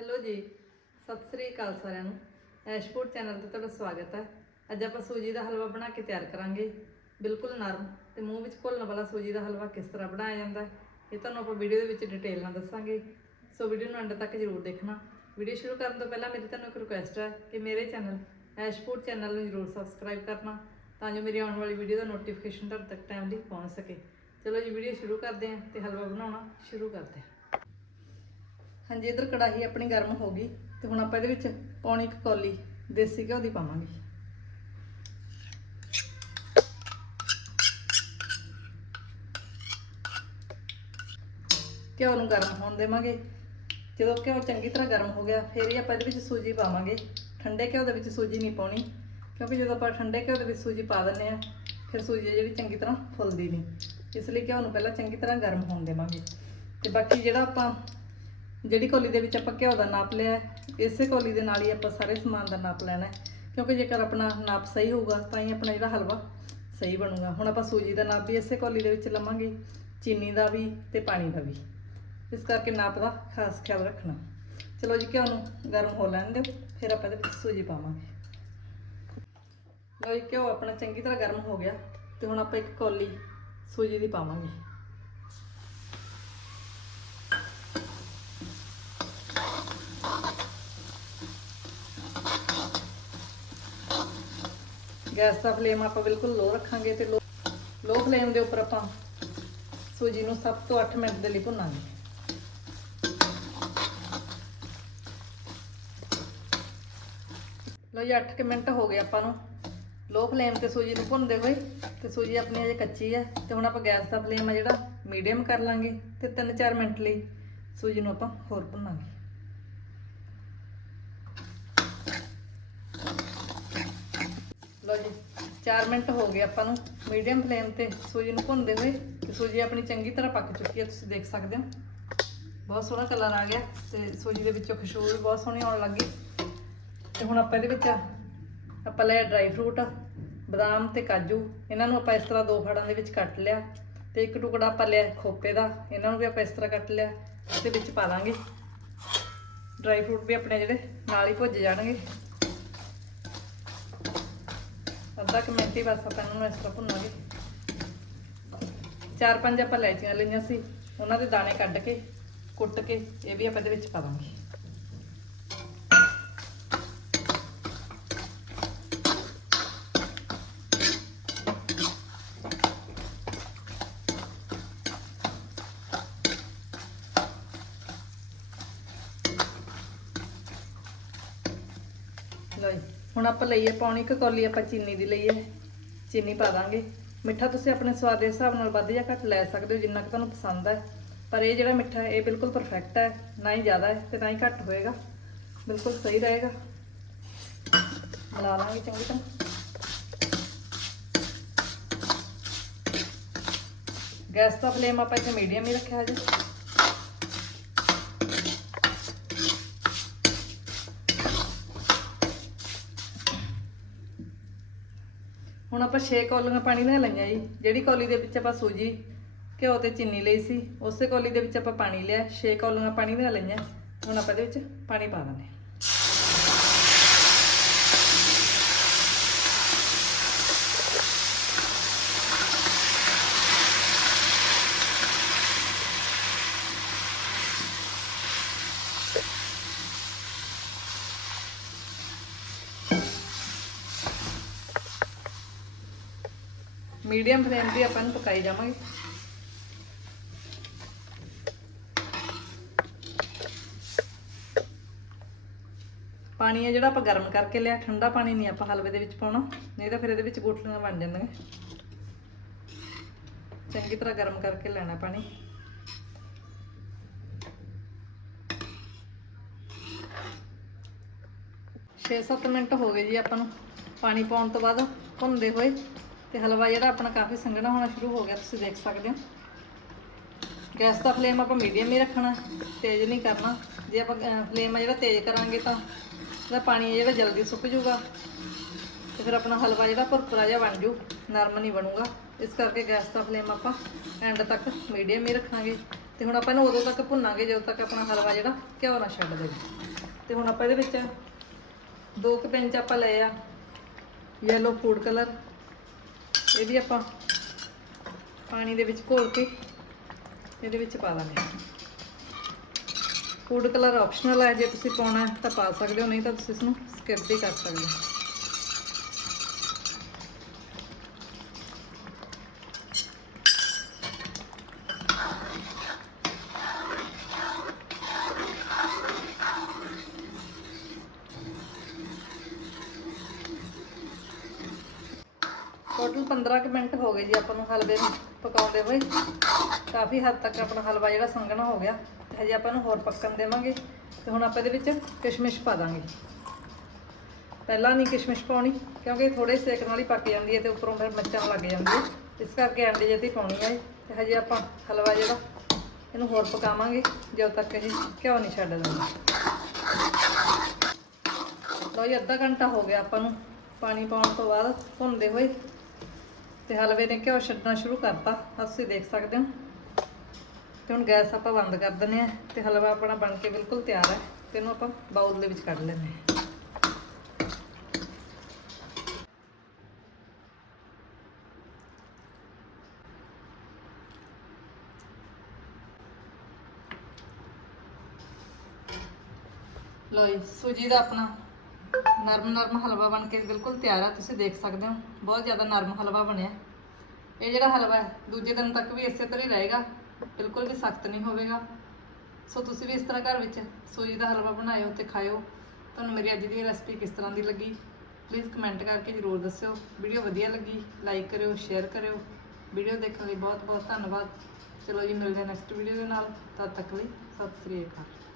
Hello ਜੀ, ਸਤਿ ਸ੍ਰੀ ਅਕਾਲ ਸਾਰਿਆਂ ਨੂੰ। ਐਸ਼ਪੋਰਟ ਚੈਨਲ ਤੇ ਤੁਹਾਡਾ ਸਵਾਗਤ ਹੈ। ਅੱਜ ਆਪਾਂ ਸੂਜੀ ਦਾ ਹਲਵਾ ਬਣਾ ਕੇ ਤਿਆਰ ਕਰਾਂਗੇ। ਬਿਲਕੁਲ ਨਰਮ ਤੇ ਮੂੰਹ ਵਿੱਚ ਘੁਲਣ ਵਾਲਾ ਸੂਜੀ ਦਾ ਹਲਵਾ ਕਿਸ ਤਰ੍ਹਾਂ ਬਣਾਇਆ ਜਾਂਦਾ ਇਹ ਤੁਹਾਨੂੰ ਆਪਾਂ ਵੀਡੀਓ ਦੇ ਵਿੱਚ ਡਿਟੇਲ ਨਾਲ ਦੱਸਾਂਗੇ। ਸੋ ਵੀਡੀਓ ਨੂੰ ਅੰਤ ਤੱਕ ਜ਼ਰੂਰ ਦੇਖਣਾ। ਵੀਡੀਓ ਸ਼ੁਰੂ ਕਰਨ ਤੋਂ ਪਹਿਲਾਂ ਮੇਰੀ ਤੁਹਾਨੂੰ ਇੱਕ ਰਿਕੁਐਸਟ ਹੈ ਕਿ ਮੇਰੇ ਚੈਨਲ ਐਸ਼ਪੋਰਟ ਚੈਨਲ ਨੂੰ ਜ਼ਰੂਰ ਸਬਸਕ੍ਰਾਈਬ ਕਰਨਾ, ਤਾਂ ਜੋ ਮੇਰੀ ਆਉਣ ਵਾਲੀ ਵੀਡੀਓ ਦਾ ਨੋਟੀਫਿਕੇਸ਼ਨ ਤੁਹਾਡੇ ਤੱਕ ਟਾਈਮਲੀ ਪਹੁੰਚ ਸਕੇ। ਚਲੋ ਜੀ, ਵੀਡੀਓ ਸ਼ੁਰੂ ਕਰਦੇ ਹਾਂ ਤੇ ਹਲਵਾ ਬਣਾਉਣਾ ਸ਼ੁਰੂ ਕਰਦੇ ਹਾਂ। ਹਾਂਜੀ, ਇਧਰ ਕੜਾਹੀ ਆਪਣੀ ਗਰਮ ਹੋ ਗਈ ਤੇ ਹੁਣ ਆਪਾਂ ਇਹਦੇ ਵਿੱਚ ਪਾਉਣੀ ਕੁ ਕੌਲੀ ਦੇਸੀ ਘਿਓ ਦੀ ਪਾਵਾਂਗੇ। ਘਿਓ ਨੂੰ ਗਰਮ ਹੋਣ ਦੇਵਾਂਗੇ। ਜਦੋਂ ਘਿਓ ਚੰਗੀ ਤਰ੍ਹਾਂ ਗਰਮ ਹੋ ਗਿਆ, ਫਿਰ ਹੀ ਆਪਾਂ ਇਹਦੇ ਵਿੱਚ ਸੂਜੀ ਪਾਵਾਂਗੇ। ਠੰਡੇ ਘਿਓ ਦੇ ਵਿੱਚ ਸੂਜੀ ਨਹੀਂ ਪਾਉਣੀ, ਕਿਉਂਕਿ ਜਦੋਂ ਆਪਾਂ ਠੰਡੇ ਘਿਓ ਦੇ ਵਿੱਚ ਸੂਜੀ ਪਾ ਦਿੰਦੇ ਆ ਫਿਰ ਸੂਜੀ ਜਿਹੜੀ ਚੰਗੀ ਤਰ੍ਹਾਂ ਫੁੱਲਦੀ ਨਹੀਂ। ਇਸ ਲਈ ਘਿਓ ਨੂੰ ਪਹਿਲਾਂ ਚੰਗੀ ਤਰ੍ਹਾਂ ਗਰਮ ਹੋਣ ਦੇਵਾਂਗੇ। ਤੇ ਬਾਕੀ ਜਿਹੜਾ ਆਪਾਂ ਜਿਹੜੀ ਕੌਲੀ ਦੇ ਵਿੱਚ ਆਪਾਂ ਘਿਓ ਦਾ ਨਾਪ ਲਿਆ ਇਸੇ ਕੌਲੀ ਦੇ ਨਾਲ ਹੀ ਆਪਾਂ ਸਾਰੇ ਸਮਾਨ ਦਾ ਨਾਪ ਲੈਣਾ ਹੈ। ਕਿਉਂਕਿ ਜੇਕਰ ਆਪਣਾ ਨਾਪ ਸਹੀ ਹੋਊਗਾ, ਤਾਂ ਹੀ ਆਪਣਾ ਜਿਹੜਾ ਹਲਵਾ ਸਹੀ ਬਣੂਗਾ। ਹੁਣ ਆਪਾਂ ਸੂਜੀ ਦਾ ਨਾਪ ਵੀ ਇਸੇ ਕੌਲੀ ਦੇ ਵਿੱਚ ਲਵਾਂਗੇ, ਚੀਨੀ ਦਾ ਵੀ ਤੇ ਪਾਣੀ ਦਾ ਵੀ। ਇਸ ਕਰਕੇ ਨਾਪ ਦਾ ਖਾਸ ਖਿਆਲ ਰੱਖਣਾ। ਚਲੋ ਜੀ, ਘਿਓ ਨੂੰ ਗਰਮ ਹੋ ਲੈਣ ਦਿਓ, ਫਿਰ ਆਪਾਂ ਇਹਦੇ ਵਿੱਚ ਸੂਜੀ ਪਾਵਾਂਗੇ। ਲਓ ਜੀ, ਘਿਓ ਆਪਣਾ ਚੰਗੀ ਤਰ੍ਹਾਂ ਗਰਮ ਹੋ ਗਿਆ ਤੇ ਹੁਣ ਆਪਾਂ ਇੱਕ ਕੌਲੀ ਸੂਜੀ ਦੀ ਪਾਵਾਂਗੇ। ਗੈਸ ਦਾ ਫਲੇਮ ਆਪਾਂ ਬਿਲਕੁਲ ਲੋ ਰੱਖਾਂਗੇ ਤੇ ਲੋ ਫਲੇਮ ਦੇ ਉੱਪਰ ਆਪਾਂ ਸੂਜੀ ਨੂੰ 7 ਤੋਂ 8 ਮਿੰਟ ਦੇ ਲਈ ਭੁੰਨਾਂਗੇ। ਲੋ ਜੀ 8 ਮਿੰਟ ਹੋ ਗਏ ਆਪਾਂ ਨੂੰ। ਲੋ ਫਲੇਮ ਤੇ ਸੂਜੀ ਨੂੰ ਭੁੰਨਦੇ ਹੋਏ ਤੇ ਸੂਜੀ ਆਪਣੀ ਅਜੇ ਕੱਚੀ ਹੈ ਤੇ ਹੁਣ ਆਪਾਂ ਗੈਸ ਦਾ ਫਲੇਮ ਆ ਜਿਹੜਾ ਮੀਡੀਅਮ ਕਰ ਲਾਂਗੇ ਤੇ 3-4 ਮਿੰਟ ਲਈ ਸੂਜੀ ਨੂੰ ਆਪਾਂ ਹੋਰ ਭੁੰਨਾਂਗੇ। ਲਓ ਜੀ 4 ਮਿੰਟ ਹੋ ਗਏ ਆਪਾਂ ਨੂੰ ਮੀਡੀਅਮ ਫਲੇਮ ਤੇ ਸੂਜੀ ਨੂੰ ਭੁੰਨਦੇ ਹੋਏ ਤੇ ਸੂਜੀ ਆਪਣੀ ਚੰਗੀ ਤਰ੍ਹਾਂ ਪੱਕ ਚੁੱਕੀ ਹੈ, ਤੁਸੀਂ ਦੇਖ ਸਕਦੇ ਹੋ। ਬਹੁਤ ਸੋਹਣਾ ਕਲਰ ਆ ਗਿਆ ਤੇ ਸੂਜੀ ਦੇ ਵਿੱਚੋਂ ਖੁਸ਼ਬੂ ਵੀ ਬਹੁਤ ਸੋਹਣੀ ਆਉਣ ਲੱਗੀ ਤੇ ਹੁਣ ਆਪਾਂ ਇਹਦੇ ਵਿੱਚ ਆਪਾਂ ਲਿਆ ਡਰਾਈ ਫਰੂਟ, ਬਦਾਮ ਤੇ ਕਾਜੂ, ਇਹਨਾਂ ਨੂੰ ਆਪਾਂ ਇਸ ਤਰ੍ਹਾਂ ਦੋ ਫੜਾਂ ਦੇ ਵਿੱਚ ਕੱਟ ਲਿਆ ਤੇ ਇੱਕ ਟੁਕੜਾ ਆਪਾਂ ਲਿਆ ਖੋਪੇ ਦਾ, ਇਹਨਾਂ ਨੂੰ ਵੀ ਆਪਾਂ ਇਸ ਤਰ੍ਹਾਂ ਕੱਟ ਲਿਆ, ਤੇ ਵਿੱਚ ਪਾ ਦਾਂਗੇ। ਡਰਾਈ ਫਰੂਟ ਵੀ ਆਪਣੇ ਜਿਹੜੇ ਨਾਲ ਹੀ ਭੁੱਜ ਜਾਣਗੇ। ਅੱਧਾ ਕੁ ਮਿੰਟ ਹੀ ਬਸ ਆਪਾਂ ਇਹਨਾਂ ਨੂੰ ਇਸ ਤਰ੍ਹਾਂ ਭੁੰਨਾਂਗੇ ਚਾਰ ਪੰਜ ਆਪਾਂ ਲੈਚੀਆਂ ਲਈਆਂ ਸੀ, ਉਹਨਾਂ ਦੇ ਦਾਣੇ ਕੱਢ ਕੇ, ਕੁੱਟ ਕੇ, ਇਹ ਵੀ ਆਪਾਂ ਇਹਦੇ ਵਿੱਚ ਪਾ ਦਾਂਗੇ ਲਓ ਹੁਣ ਆਪਾਂ ਲਈਏ ਪਾਉਣੀ ਕੁ ਕੌਲੀ, ਆਪਾਂ ਚੀਨੀ ਦੀ ਲਈਏ। ਚੀਨੀ ਪਾ ਦਾਂਗੇ। ਮਿੱਠਾ ਤੁਸੀਂ ਆਪਣੇ ਸਵਾਦ ਦੇ ਹਿਸਾਬ ਨਾਲ ਵੱਧ ਜਾਂ ਘੱਟ ਲੈ ਸਕਦੇ ਹੋ, ਜਿੰਨਾ ਕੁ ਤੁਹਾਨੂੰ ਪਸੰਦ ਹੈ। ਪਰ ਇਹ ਜਿਹੜਾ ਮਿੱਠਾ ਇਹ ਬਿਲਕੁਲ ਪਰਫੈਕਟ ਹੈ। ਨਾ ਹੀ ਜ਼ਿਆਦਾ ਹੈ ਤੇ ਨਾ ਹੀ ਘੱਟ ਹੋਏਗਾ। ਬਿਲਕੁਲ ਸਹੀ ਰਹੇਗਾ। ਮਿਲਾ ਲਾਂਗੇ ਚੰਗੀ ਤਰ੍ਹਾਂ। ਗੈਸ ਦਾ ਫਲੇਮ ਆਪਾਂ ਇੱਥੇ ਮੀਡੀਅਮ ਹੀ ਰੱਖਿਆ ਜੀ ਆਪਾਂ 6 ਕੌਲੀਆਂ ਪਾਣੀ ਦੀਆਂ ਲਈਆਂ ਜੀ। ਜਿਹੜੀ ਕੌਲੀ ਦੇ ਵਿੱਚ ਆਪਾਂ ਸੂਜੀ, ਘਿਓ ਤੇ ਚੀਨੀ ਲਈ ਸੀ, ਉਸੇ ਕੌਲੀ ਦੇ ਵਿੱਚ ਆਪਾਂ ਪਾਣੀ ਲਿਆ 6 ਕੌਲੀਆਂ ਪਾਣੀ ਦੀਆਂ ਲਈਆਂ। ਹੁਣ ਆਪਾਂ ਇਹਦੇ ਵਿੱਚ ਪਾਣੀ ਪਾ ਦਿੰਦੇ ਮੀਡੀਅਮ ਫਲੇਮ ਤੇ ਆਪਾਂ ਨੂੰ ਪਕਾਈ ਜਾਵਾਂਗੇ। ਪਾਣੀ ਹੈ ਜਿਹੜਾ ਆਪਾਂ ਗਰਮ ਕਰਕੇ ਲਿਆ, ਠੰਡਾ ਪਾਣੀ ਨਹੀਂ ਆਪਾਂ ਹਲਵੇ ਦੇ ਵਿੱਚ ਪਾਉਣਾ, ਨਹੀਂ ਤਾਂ ਫਿਰ ਇਹਦੇ ਵਿੱਚ ਗੁਠਲੀਆਂ ਬਣ ਜਾਂਦੀਆਂ। ਚੰਗੀ ਤਰ੍ਹਾਂ ਗਰਮ ਕਰਕੇ ਲੈਣਾ ਪਾਣੀ। ਛੇ 7 ਮਿੰਟ ਹੋ ਗਏ ਜੀ ਆਪਾਂ ਨੂੰ ਪਾਣੀ ਪਾਉਣ ਤੋਂ ਬਾਅਦ ਭੁੰਨਦੇ ਹੋਏ। ਤੇ ਹਲਵਾ ਜਿਹੜਾ ਆਪਣਾ ਕਾਫੀ ਸੰਘਣਾ ਹੋਣਾ ਸ਼ੁਰੂ ਹੋ ਗਿਆ, ਤੁਸੀਂ ਦੇਖ ਸਕਦੇ ਹੋ। ਗੈਸ ਦਾ ਫਲੇਮ ਆਪਾਂ ਮੀਡੀਅਮ ਹੀ ਰੱਖਣਾ, ਤੇਜ਼ ਨਹੀਂ ਕਰਨਾ। ਜੇ ਆਪਾਂ ਫਲੇਮ ਜਿਹੜਾ ਤੇਜ਼ ਕਰਾਂਗੇ ਤਾਂ ਇਹਦਾ ਪਾਣੀ ਜਿਹੜਾ ਜਲਦੀ ਸੁੱਕ ਜਾਊਗਾ। ਤੇ ਫਿਰ ਆਪਣਾ ਹਲਵਾ ਜਿਹੜਾ ਭੁਰਭੁਰਾ ਜਿਹਾ ਬਣ ਜੂ ਨਰਮ ਨਹੀਂ ਬਣੂਗਾ। ਇਸ ਕਰਕੇ ਗੈਸ ਦਾ ਫਲੇਮ ਆਪਾਂ ਐਂਡ ਤੱਕ ਮੀਡੀਅਮ ਹੀ ਰੱਖਾਂਗੇ। ਤੇ ਹੁਣ ਆਪਾਂ ਇਹਨੂੰ ਉਦੋਂ ਤੱਕ ਭੁੰਨਾਂਗੇ, ਜਦੋਂ ਤੱਕ ਆਪਣਾ ਹਲਵਾ ਜਿਹੜਾ ਘਿਓ ਨਾ ਛੱਡ ਦੇਵੇ। ਤੇ ਹੁਣ ਆਪਾਂ ਇਹਦੇ ਵਿੱਚ ਦੋ ਕੁ ਪਿੰਚ ਆਪਾਂ ਲਏ ਆ ਯੈਲੋ ਫੂਡ ਕਲਰ ਇਹ ਵੀ ਆਪਾਂ ਪਾਣੀ ਦੇ ਵਿੱਚ ਘੋਲ ਕੇ ਇਹਦੇ ਵਿੱਚ ਪਾ ਦਾਂਗੇ ਫੂਡ ਕਲਰ ਆਪਸ਼ਨਲ ਹੈ, ਜੇ ਤੁਸੀਂ ਪਾਉਣਾ ਤਾਂ ਪਾ ਸਕਦੇ ਹੋ, ਨਹੀਂ ਤਾਂ ਤੁਸੀਂ ਇਸ ਨੂੰ ਸਕਿਪ ਵੀ ਕਰ ਸਕਦੇ ਹੋ। ਟੋਟਲ 15 ਕੁ ਮਿੰਟ ਹੋ ਗਏ ਜੀ ਆਪਾਂ ਨੂੰ ਹਲਵੇ ਨੂੰ ਪਕਾਉਂਦੇ ਹੋਏ। ਕਾਫੀ ਹੱਦ ਤੱਕ ਆਪਣਾ ਹਲਵਾ ਜਿਹੜਾ ਸੰਘਣਾ ਹੋ ਗਿਆ। ਤੇ ਹਜੇ ਆਪਾਂ ਨੂੰ ਹੋਰ ਪੱਕਣ ਦੇਵਾਂਗੇ ਤੇ ਹੁਣ ਆਪਾਂ ਇਹਦੇ ਵਿੱਚ ਕਿਸ਼ਮਿਸ਼ ਪਾ ਦਾਂਗੇ। ਪਹਿਲਾਂ ਨਹੀਂ ਕਿਸ਼ਮਿਸ਼ ਪਾਉਣੀ, ਕਿਉਂਕਿ ਥੋੜੇ ਸੇਕ ਨਾਲ ਹੀ ਪੱਕ ਜਾਂਦੀ ਹੈ ਤੇ ਉੱਪਰੋਂ ਫਿਰ ਮੱਚਣ ਲੱਗ ਜਾਂਦੀ ਹੈ। ਇਸ ਕਰਕੇ ਐਂਡ ਜੇ ਤੇ ਪਾਉਣੀ ਹੈ ਤੇ ਹਜੇ ਆਪਾਂ ਹਲਵਾ ਜਿਹੜਾ, ਇਹਨੂੰ ਹੋਰ ਪਕਾਵਾਂਗੇ, ਜਦੋਂ ਤੱਕ ਇਹ ਘਿਓ ਨਹੀਂ ਛੱਡ ਦਿੰਦਾ। ਲਓ ਜੀ, ਅੱਧਾ ਘੰਟਾ ਹੋ ਗਿਆ ਆਪਾਂ ਨੂੰ ਪਾਣੀ ਪਾਉਣ ਤੋਂ ਬਾਅਦ ਭੁੰਨਦੇ ਹੋਏ। ਤੇ ਹਲਵੇ ਨੇ ਘਿਓ ਛੱਡਣਾ ਸ਼ੁਰੂ ਕਰਤਾ। ਆਹ ਤੁਸੀਂ ਦੇਖ ਸਕਦੇ ਹੋ। ਤੇ ਹੁਣ ਗੈਸ ਆਪਾਂ ਬੰਦ ਕਰ ਦਿੰਦੇ ਆ ਤੇ ਹਲਵਾ ਆਪਣਾ ਬਣ ਕੇ ਬਿਲਕੁਲ ਤਿਆਰ ਹੈ ਤੇ ਇਹਨੂੰ ਆਪਾਂ ਬਾਉਲ ਦੇ ਵਿੱਚ ਕੱਢ ਲੈਂਦੇ ਹਾਂ। ਲਓ ਜੀ, ਸੂਜੀ ਦਾ ਆਪਣਾ ਨਰਮ ਨਰਮ ਹਲਵਾ ਬਣ ਕੇ ਬਿਲਕੁਲ ਤਿਆਰ ਆ, ਤੁਸੀਂ ਦੇਖ ਸਕਦੇ ਹੋ, ਬਹੁਤ ਜ਼ਿਆਦਾ ਨਰਮ ਹਲਵਾ ਬਣਿਆ। ਇਹ ਜਿਹੜਾ ਹਲਵਾ ਹੈ, ਦੂਜੇ ਦਿਨ ਤੱਕ ਵੀ ਇਸੇ ਤਰ੍ਹਾਂ ਹੀ ਰਹੇਗਾ, ਬਿਲਕੁਲ ਵੀ ਸਖਤ ਨਹੀਂ ਹੋਵੇਗਾ। ਸੋ ਤੁਸੀਂ ਵੀ ਇਸ ਤਰ੍ਹਾਂ ਘਰ ਵਿੱਚ ਸੂਜੀ ਦਾ ਹਲਵਾ ਬਣਾਇਓ ਤੇ ਖਾਇਓ। ਤੁਹਾਨੂੰ ਮੇਰੀ ਅੱਜ ਦੀ ਰੈਸਪੀ ਕਿਸ ਤਰ੍ਹਾਂ ਦੀ ਲੱਗੀ ਪਲੀਜ਼ ਕਮੈਂਟ ਕਰਕੇ ਜ਼ਰੂਰ ਦੱਸਿਓ। ਵੀਡੀਓ ਵਧੀਆ ਲੱਗੀ ਲਾਈਕ ਕਰਿਓ ਸ਼ੇਅਰ ਕਰਿਓ। ਵੀਡੀਓ ਦੇਖਣ ਲਈ ਬਹੁਤ ਬਹੁਤ ਧੰਨਵਾਦ। ਚਲੋ ਜੀ, ਮਿਲਦੇ ਹਾਂ ਨੈਕਸਟ ਵੀਡੀਓ ਦੇ ਨਾਲ। ਤਦ ਤੱਕ ਲਈ, ਸਤਿ ਸ੍ਰੀ ਅਕਾਲ।